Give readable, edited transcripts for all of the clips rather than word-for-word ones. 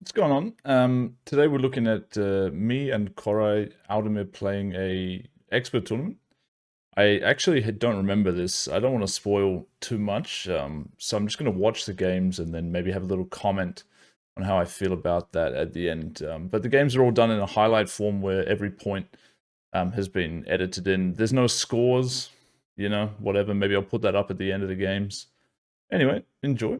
What's going on? Today we're looking at me and Koray Aldemir playing a expert tournament. I actually don't remember this. I don't want to spoil too much, so I'm just going to watch the games and then maybe have a little comment on how I feel about that at the end. But the games are all done in a highlight form where every point has been edited in. There's no scores, whatever. Maybe I'll put that up at the end of the games. Anyway, enjoy.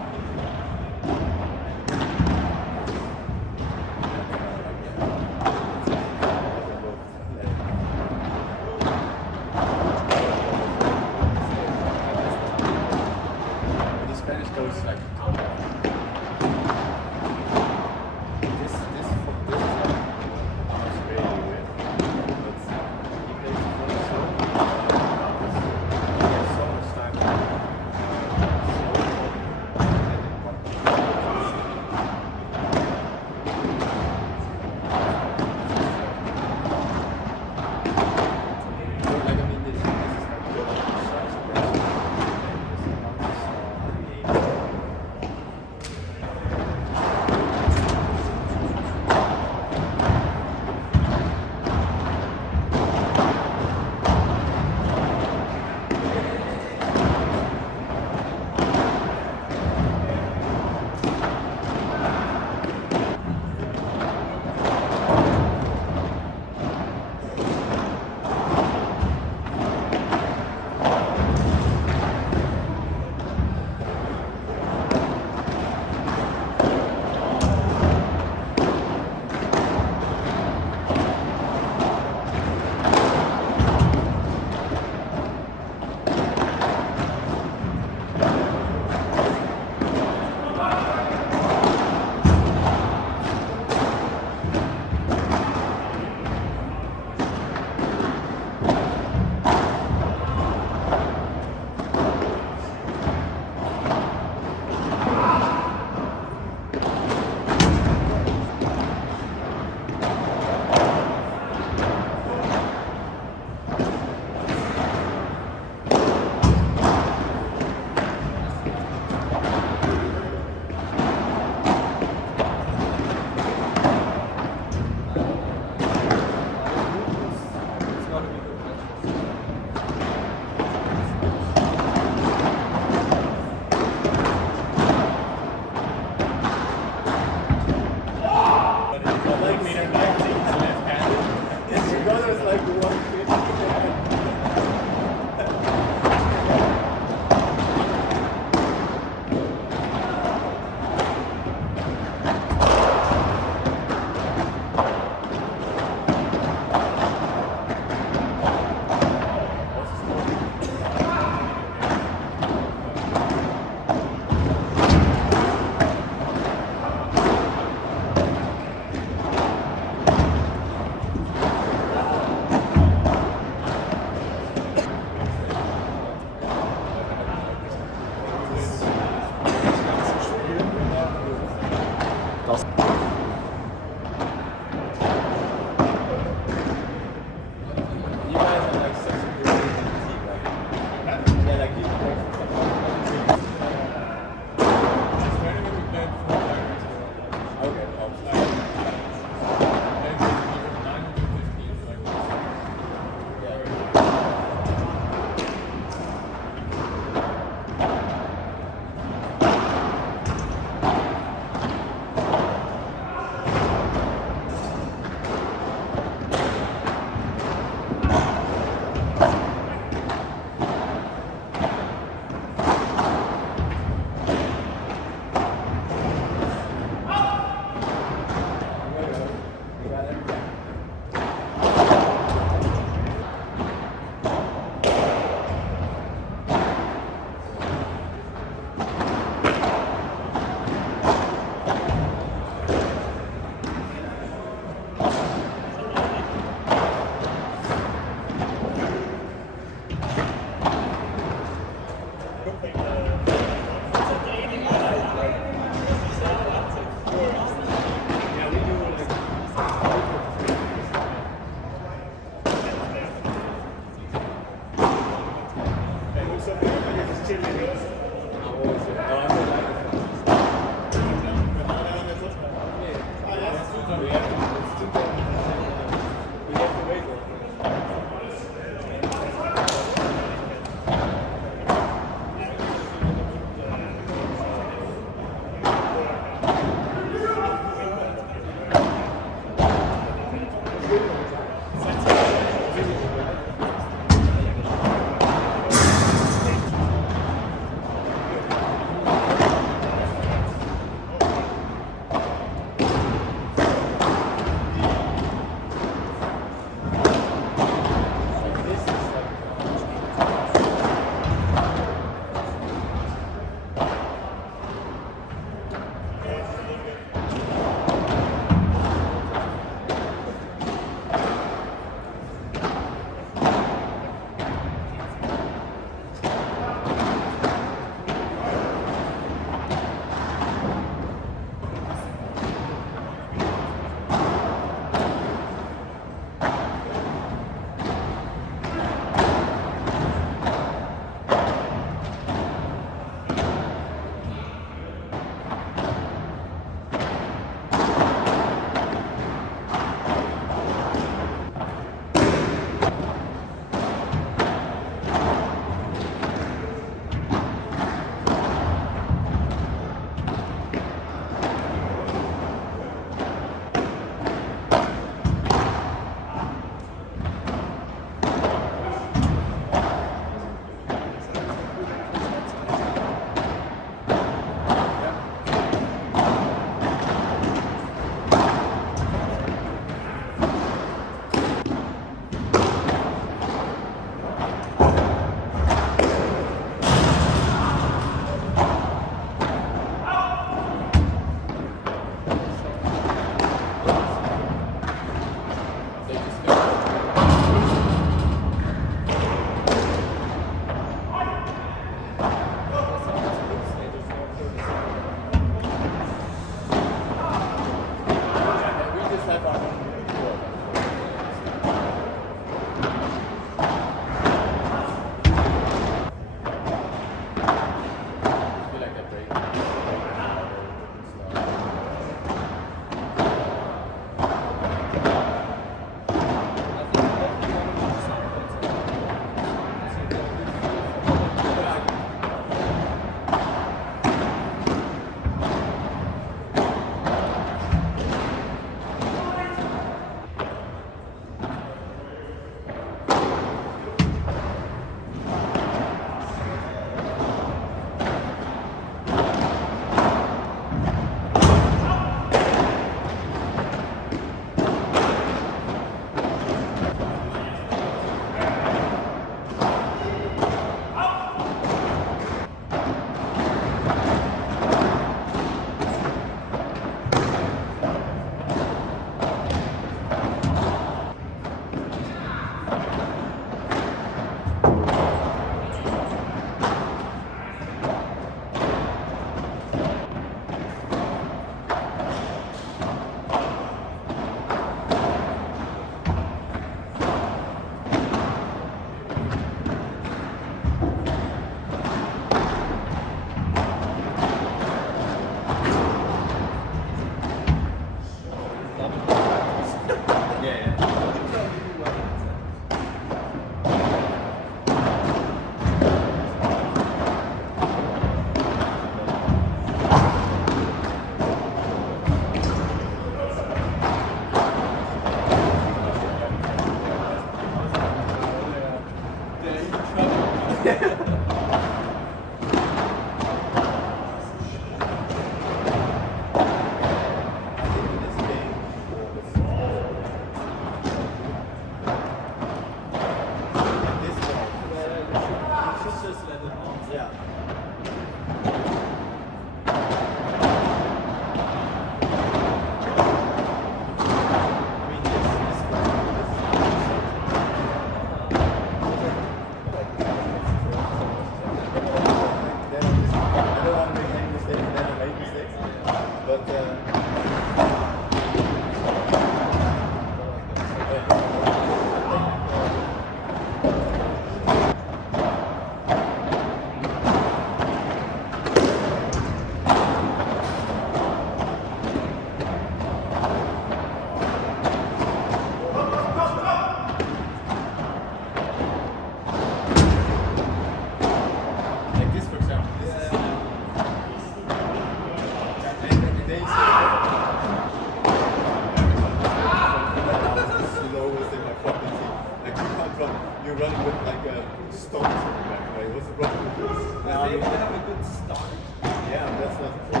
running with like a stone in the back. Like, what's the running with this? They have a good start. Yeah, that's not true.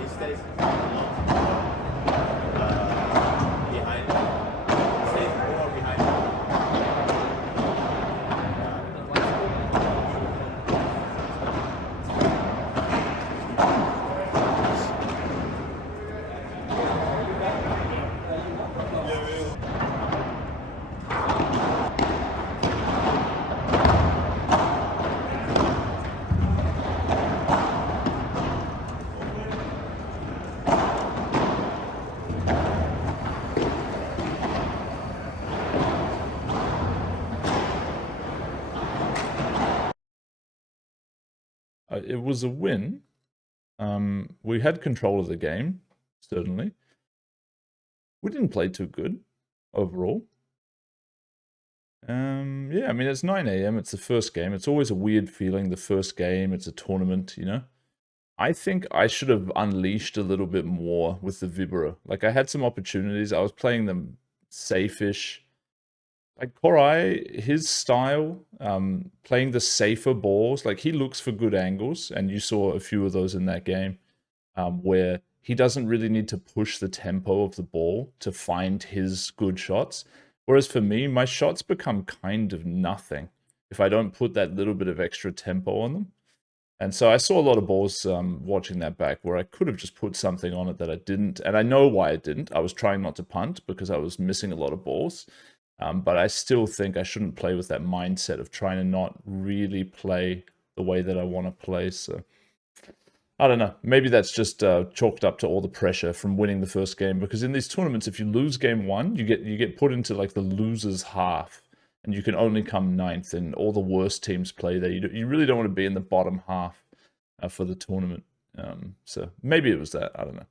He stays behind. Stays more behind. It was a win. We had control of the game, certainly. We didn't play too good overall. Yeah, I mean, it's 9 a.m. It's the first game. It's always a weird feeling, the first game. It's a tournament, you know? I think I should have unleashed a little bit more with the Vibra. Like, I had some opportunities. I was playing them safe-ish. Like, Korai, his style, playing the safer balls, like, he looks for good angles, and you saw a few of those in that game, where he doesn't really need to push the tempo of the ball to find his good shots. Whereas for me, my shots become kind of nothing if I don't put that little bit of extra tempo on them. And so I saw a lot of balls watching that back where I could have just put something on it that I didn't. And I know why I didn't. I was trying not to punt because I was missing a lot of balls. But I still think I shouldn't play with that mindset of trying to not really play the way that I want to play. So I don't know. Maybe that's just chalked up to all the pressure from winning the first game. Because in these tournaments, if you lose game one, you get put into like the loser's half. And you can only come ninth, and all the worst teams play there. You really don't want to be in the bottom half for the tournament. So maybe it was that. I don't know.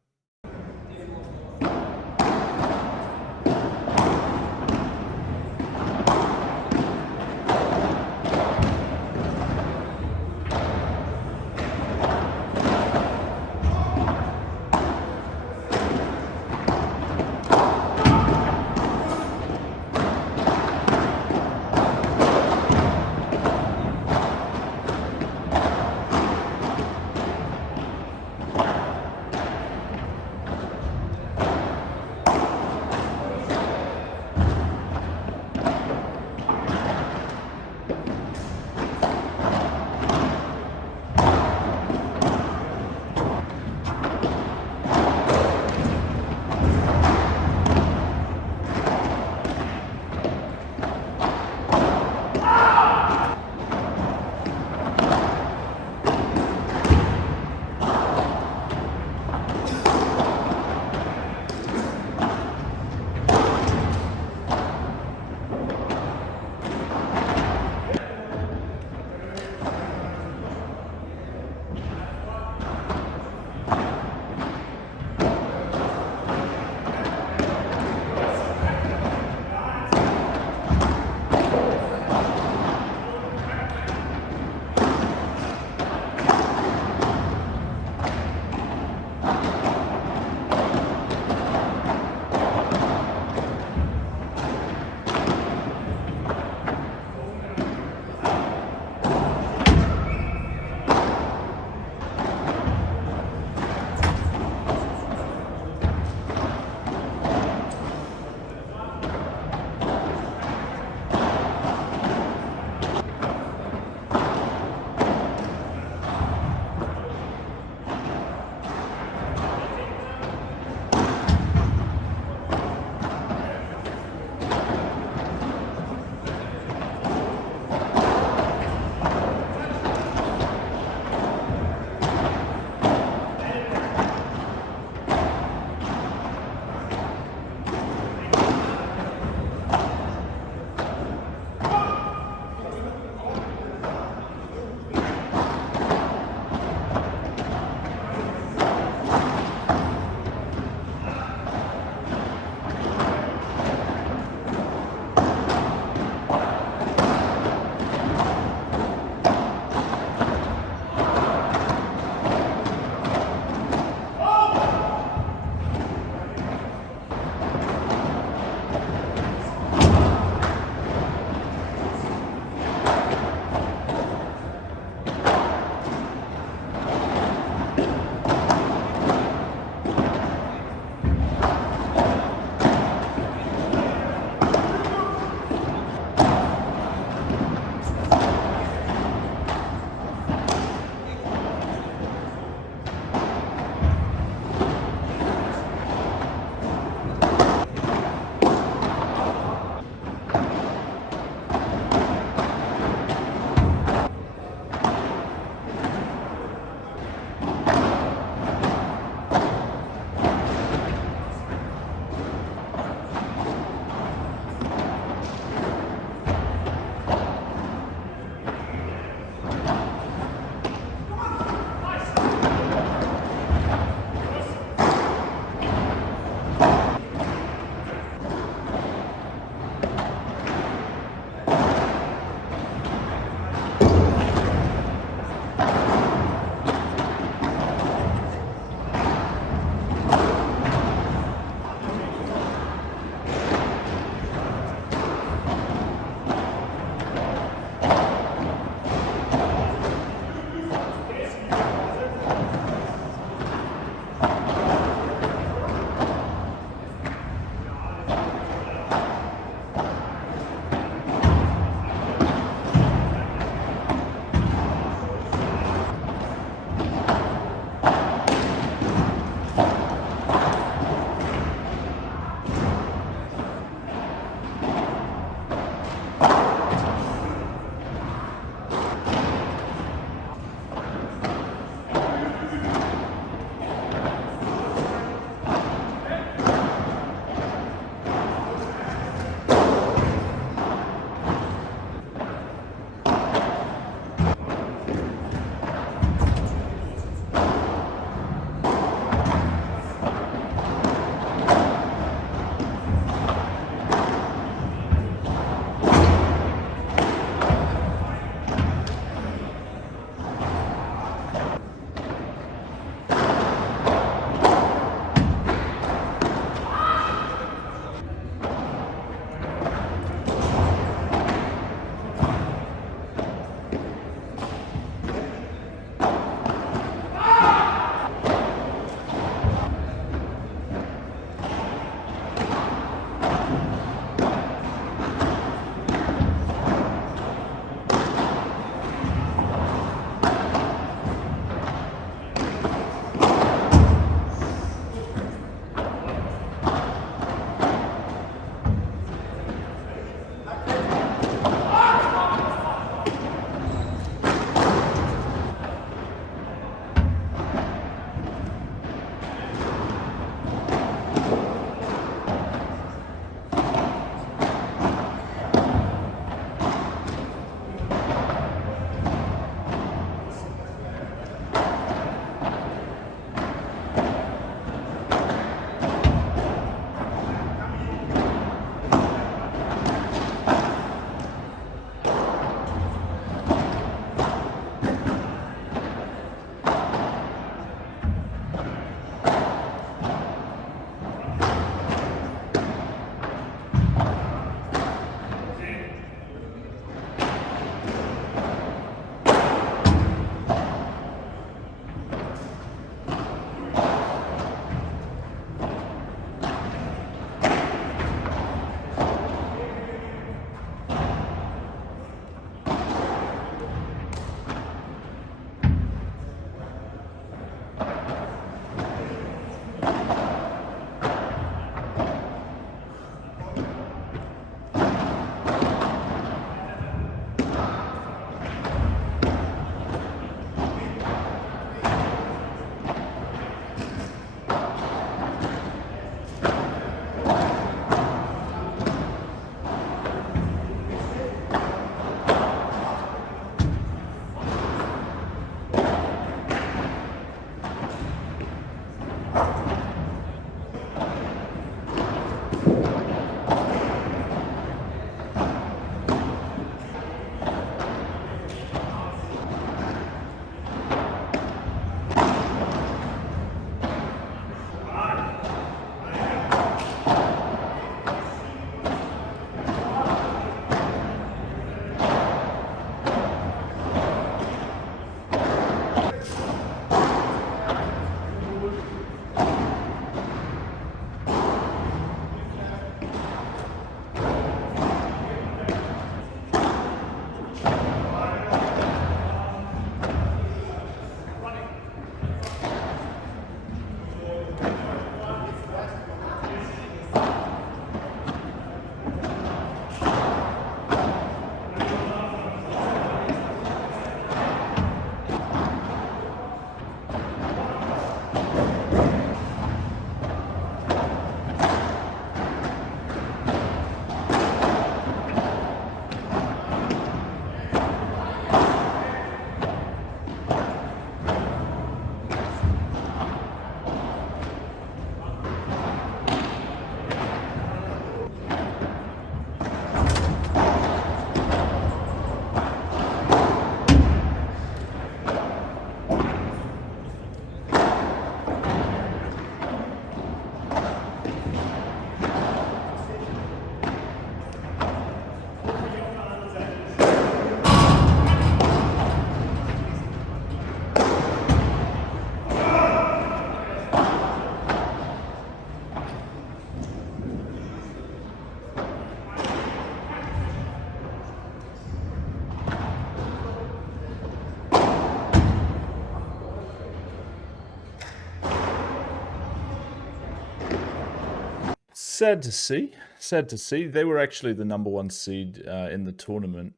sad to see. Sad to see. They were actually the number 1 seed in the tournament.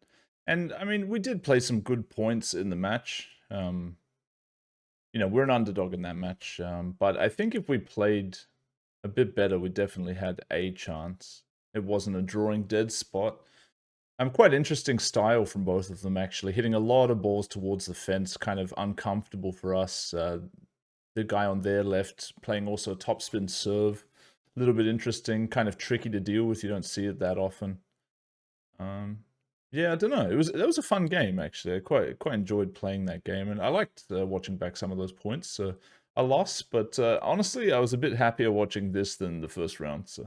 And, I mean, we did play some good points in the match. You know, we're an underdog in that match. But I think if we played a bit better, we definitely had a chance. It wasn't a drawing dead spot. Quite interesting style from both of them, actually. Hitting a lot of balls towards the fence, kind of uncomfortable for us. The guy on their left playing also topspin serve. A little bit interesting, kind of tricky to deal with. You don't see it that often. Yeah, I don't know. That was a fun game, actually. I quite enjoyed playing that game, and I liked watching back some of those points. So a loss, but honestly, I was a bit happier watching this than the first round. So.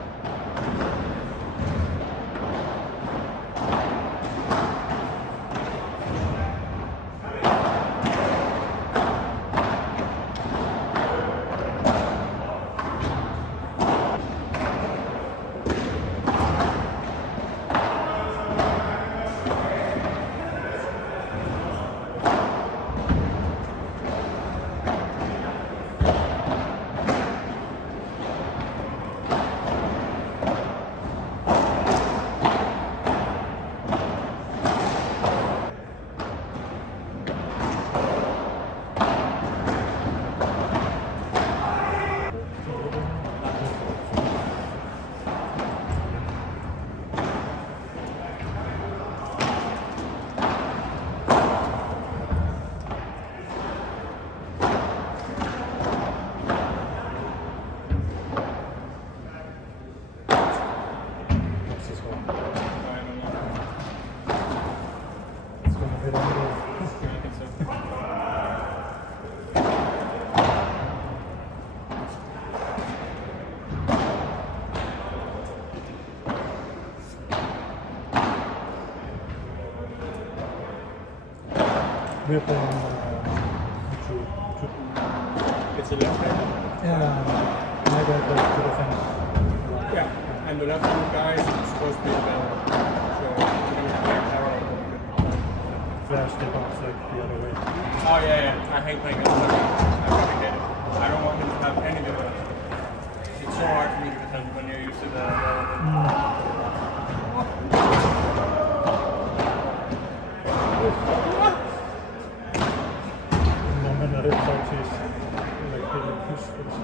We're playing It's a left-hander. yeah, my guy goes to the fence. Yeah, and the left-handed guy is supposed to be the better. So you don't have like parallel. Flash the box like the other way. Oh yeah. I hate playing against him. I fucking hate it. I don't want him to have any difference. It's so hard for me to defend when you're used to the And then another touch is like really push this.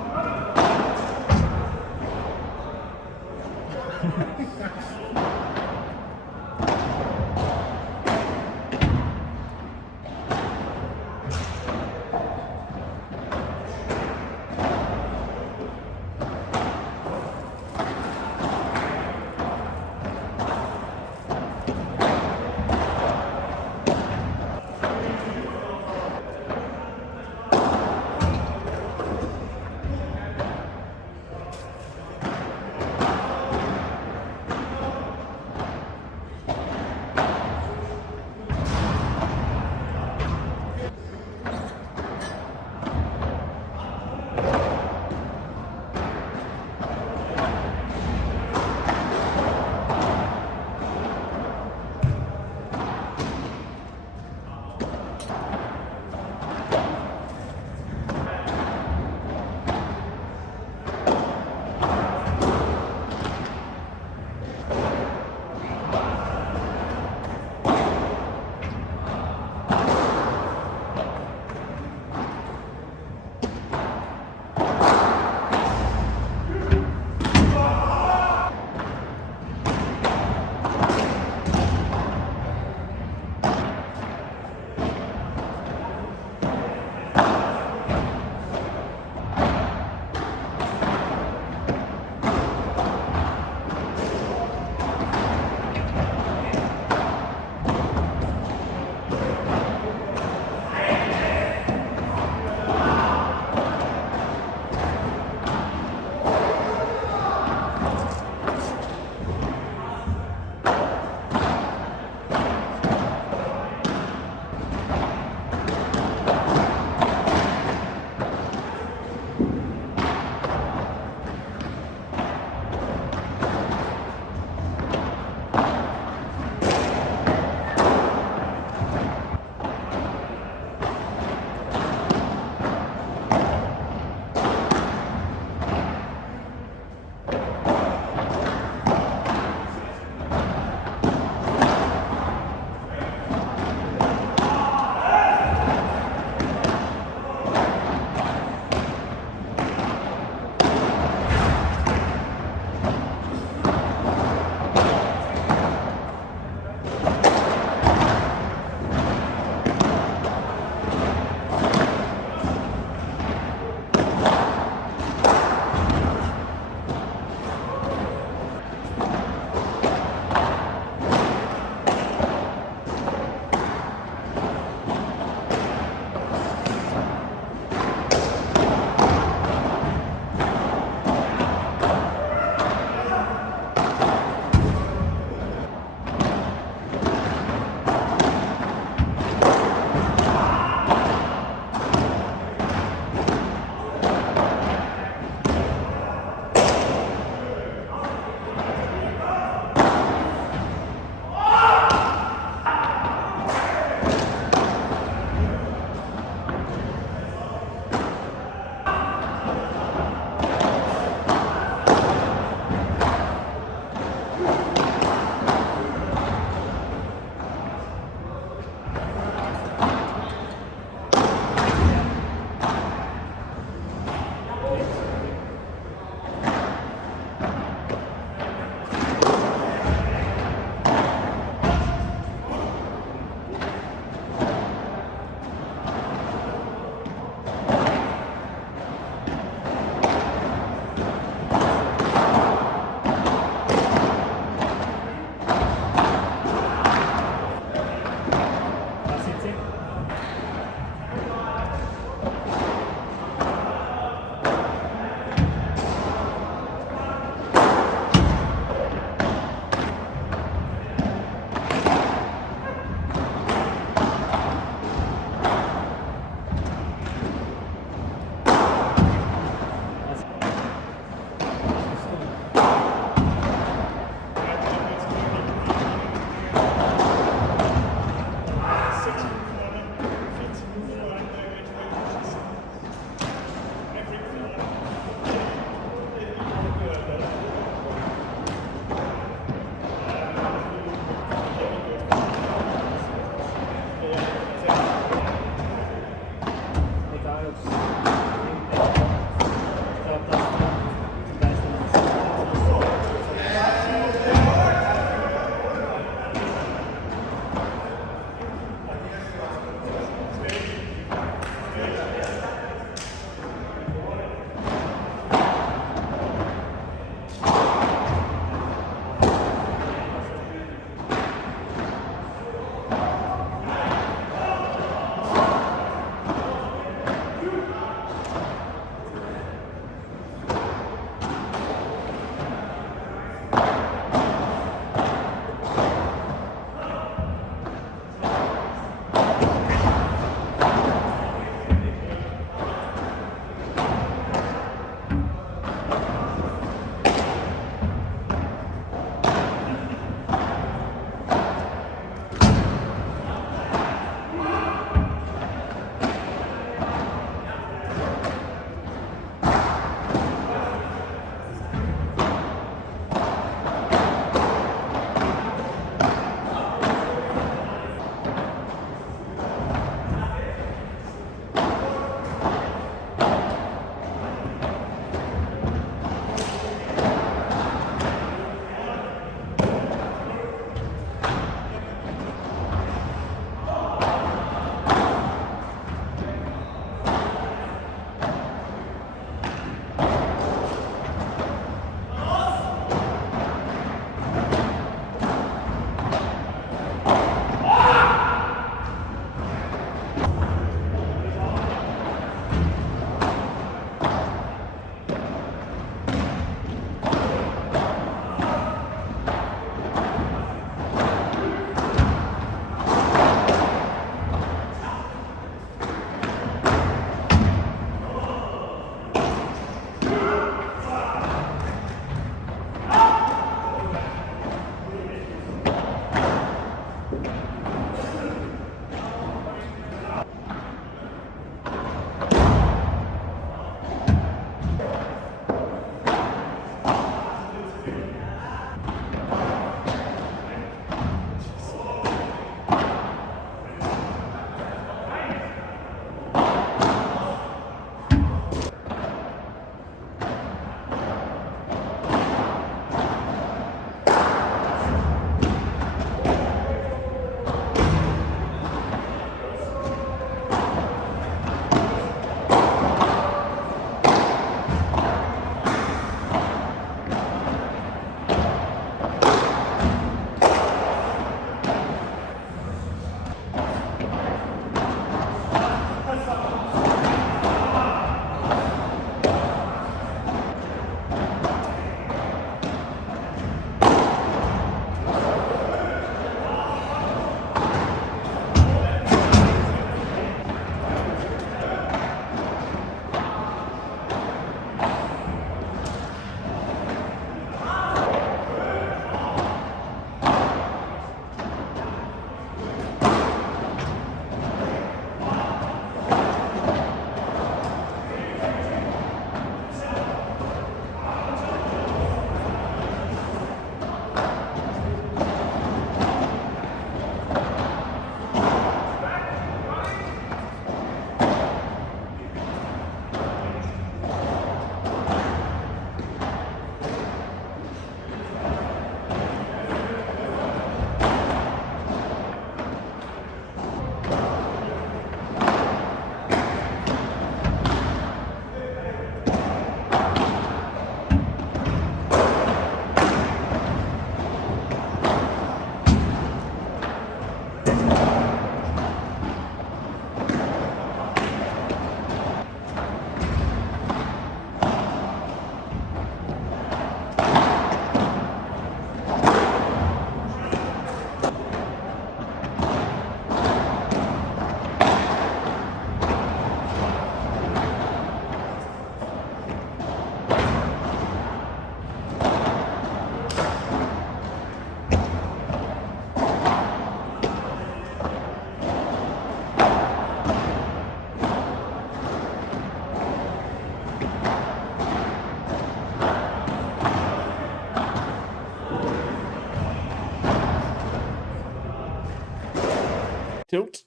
Tilt.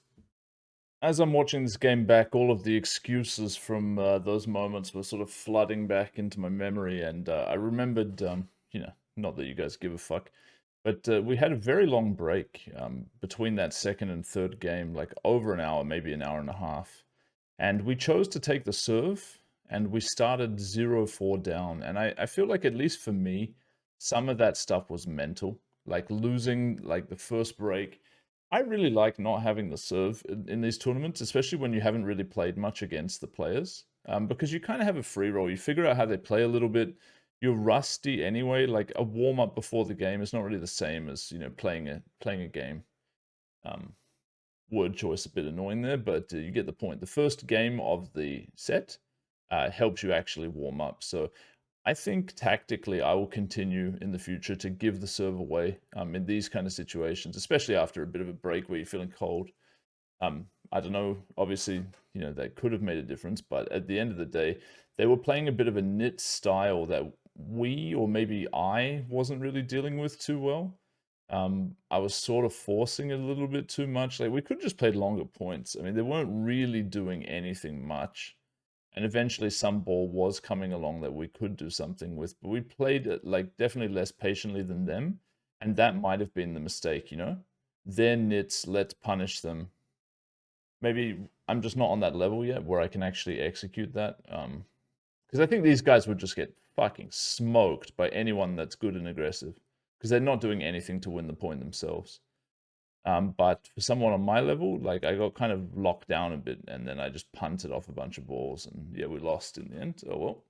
As I'm watching this game back, all of the excuses from those moments were sort of flooding back into my memory, and I remembered, not that you guys give a fuck, but we had a very long break between that second and third game, like over an hour, maybe an hour and a half. And we chose to take the serve, and we started 0-4 down. And I feel like, at least for me, some of that stuff was mental. Like losing like the first break. I really like not having the serve in these tournaments, especially when you haven't really played much against the players, because you kind of have a free roll. You figure out how they play a little bit. You're rusty anyway. Like a warm up before the game is not really the same as playing a game. Word choice a bit annoying there, but you get the point. The first game of the set helps you actually warm up. So I think tactically I will continue in the future to give the serve away in these kind of situations, especially after a bit of a break where you're feeling cold. I don't know, obviously, that could have made a difference, but at the end of the day, they were playing a bit of a knit style that we, or maybe I, wasn't really dealing with too well. I was sort of forcing it a little bit too much. Like, we could have just played longer points. I mean, they weren't really doing anything much. And eventually some ball was coming along that we could do something with, but we played it like definitely less patiently than them. And that might have been the mistake, Their nits, let's punish them. Maybe I'm just not on that level yet where I can actually execute that. Because I think these guys would just get fucking smoked by anyone that's good and aggressive. Because they're not doing anything to win the point themselves. But for someone on my level, like, I got kind of locked down a bit, and then I just punted off a bunch of balls, and yeah, we lost in the end. Oh well.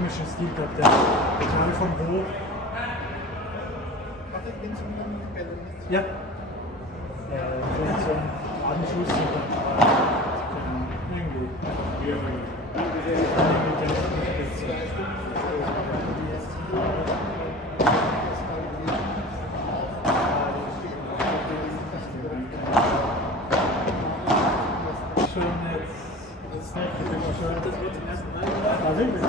komischen Stil gehabt, der total von hoch. Hat er den zum Bällen? Ja. So einen geraden Schuss und dann irgendwie. Schon jetzt. Das ist nicht immer schön. Das wird zum ersten Mal. Ah, wirklich?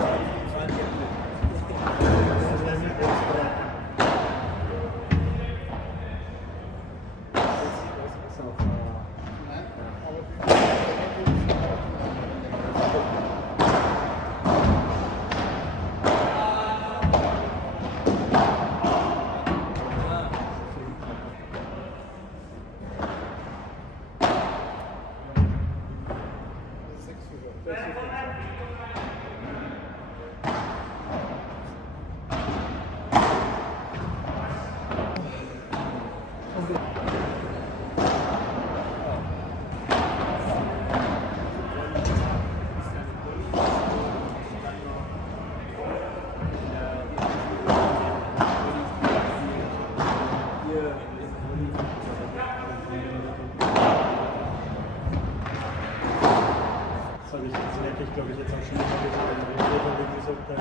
Das habe ich jetzt wirklich, glaube ich, jetzt auch schon immer gesagt, da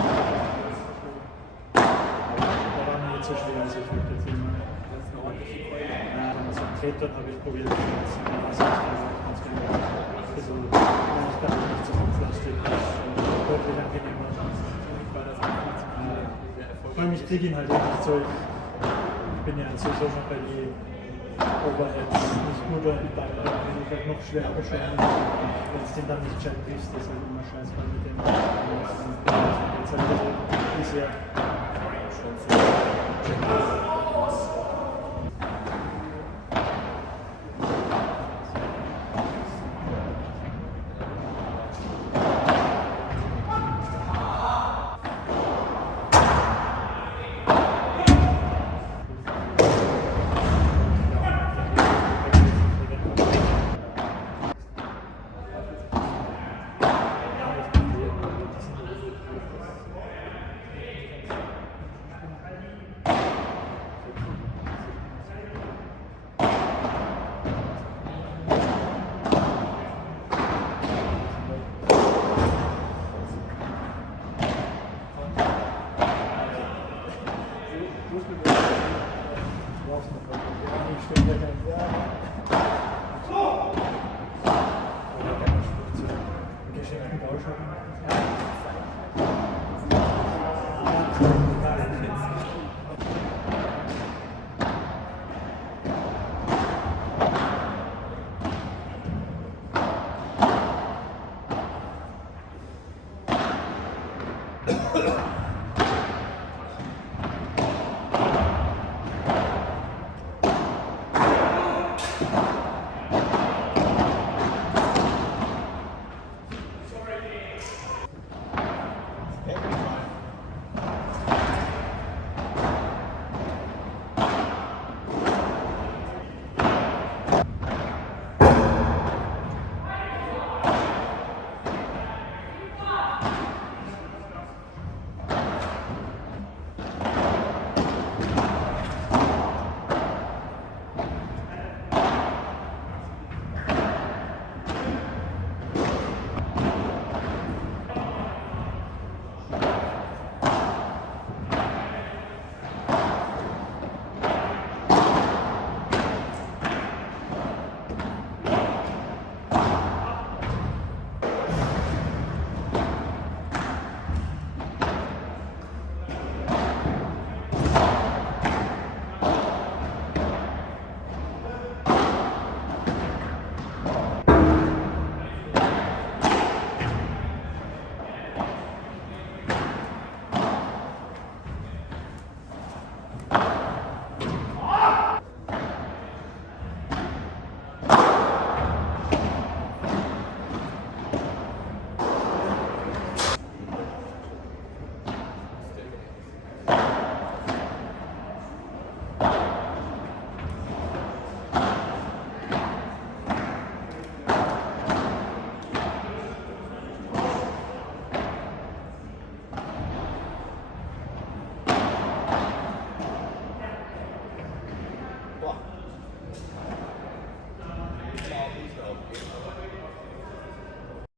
war mir nicht so schwer, als ich wollte jetzt immer. Also Klettern habe ich probiert, jetzt ganz genau. Also, ich glaube nicht so viel Plastik, deutlich angenehmer. Vor allem, ich kriege ihn halt nicht so, ich bin ja sowieso schon bei den Overheads nicht gut und die Beine bin ich halt noch schwerer beschweren. Wenn es den dann nicht gescheit triffst, das ist halt immer scheiße mit dem. Jetzt halt so bisher schon so.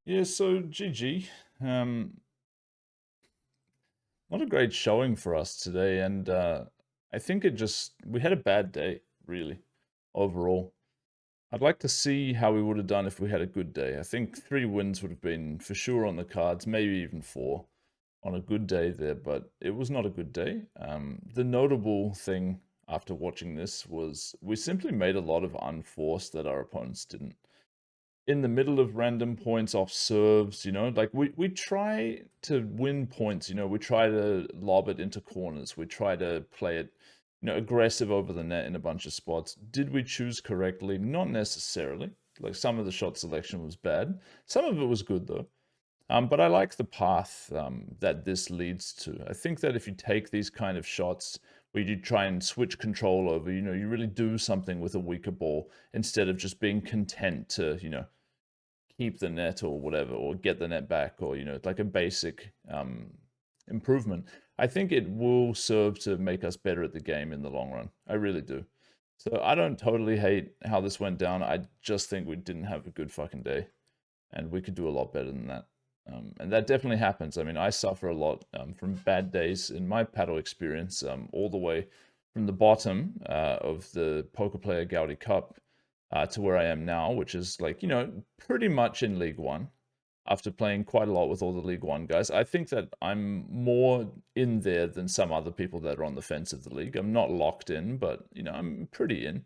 Yeah, so GG. Not a great showing for us today, and I think we had a bad day, really, overall. I'd like to see how we would have done if we had a good day. I think 3 wins would have been for sure on the cards, maybe even 4 on a good day there, but it was not a good day. The notable thing after watching this was we simply made a lot of unforced that our opponents didn't. In the middle of random points off serves, like we try to win points, we try to lob it into corners, we try to play it, aggressive over the net in a bunch of spots. Did we choose correctly? Not necessarily. Like some of the shot selection was bad. Some of it was good though. But I like the path that this leads to. I think that if you take these kind of shots where you try and switch control over, you really do something with a weaker ball instead of just being content to, keep the net or whatever, or get the net back, or, like a basic improvement. I think it will serve to make us better at the game in the long run. I really do. So I don't totally hate how this went down. I just think we didn't have a good fucking day, and we could do a lot better than that. And that definitely happens. I mean, I suffer a lot from bad days in my paddle experience, all the way from the bottom of the Poker Player Gaudi Cup to where I am now, which is like, pretty much in League One after playing quite a lot with all the League One guys. I think that I'm more in there than some other people that are on the fence of the league. I'm not locked in, but, I'm pretty in.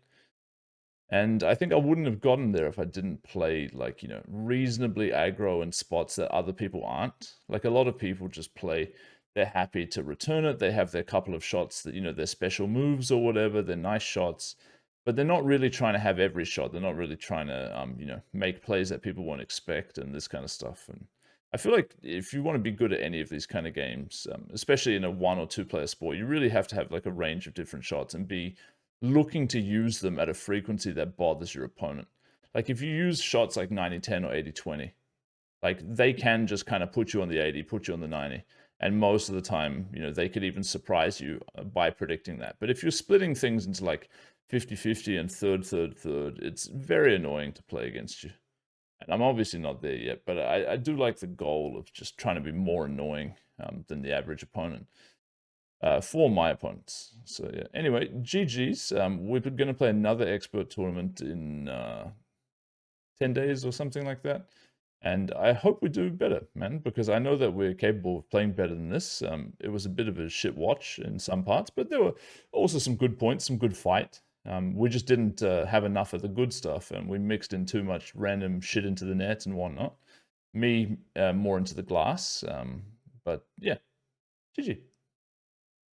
And I think I wouldn't have gotten there if I didn't play, like, reasonably aggro in spots that other people aren't. Like, a lot of people just play, they're happy to return it. They have their couple of shots that, their special moves or whatever, they're nice shots, but they're not really trying to have every shot. They're not really trying to, make plays that people won't expect and this kind of stuff. And I feel like if you want to be good at any of these kind of games, especially in a 1 or 2 player sport, you really have to have like a range of different shots and be looking to use them at a frequency that bothers your opponent. Like if you use shots like 90-10 or 80-20, like they can just kind of put you on the 80, put you on the 90. And most of the time, they could even surprise you by predicting that. But if you're splitting things into like 50-50 and third, it's very annoying to play against you. And I'm obviously not there yet, but I do like the goal of just trying to be more annoying than the average opponent for my opponents. So yeah. Anyway, GG's. We're going to play another expert tournament in 10 days or something like that. And I hope we do better, man, because I know that we're capable of playing better than this. It was a bit of a shit watch in some parts, but there were also some good points, some good fight. We just didn't have enough of the good stuff, and we mixed in too much random shit into the net and whatnot. Me more into the glass. But yeah, GG.